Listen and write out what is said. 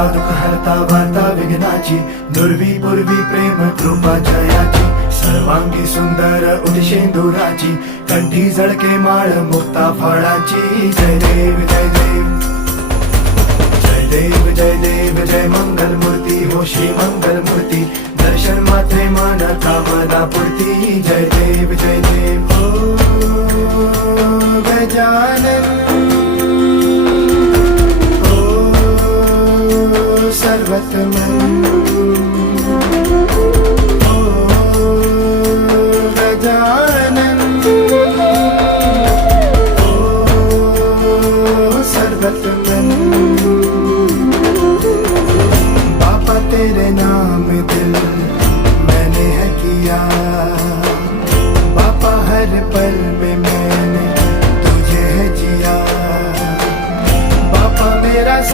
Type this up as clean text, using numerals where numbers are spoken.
हरता दुःख हरता वार्ता विघ्नाची, दुर्वी पूर्वी प्रेम कृपा जयाची, सर्वांगी सुंदर उदिशेंदुराची, कंठी झळके माळ मुक्ता फळाची. जय देव जय देव जय देव जय देव जय मंगल मूर्ती हो श्री मंगल मूर्ती, दर्शन मात्रे मन कामना पूर्ती. जय देव जय देव ओ गजानन ओ सर्वतमन.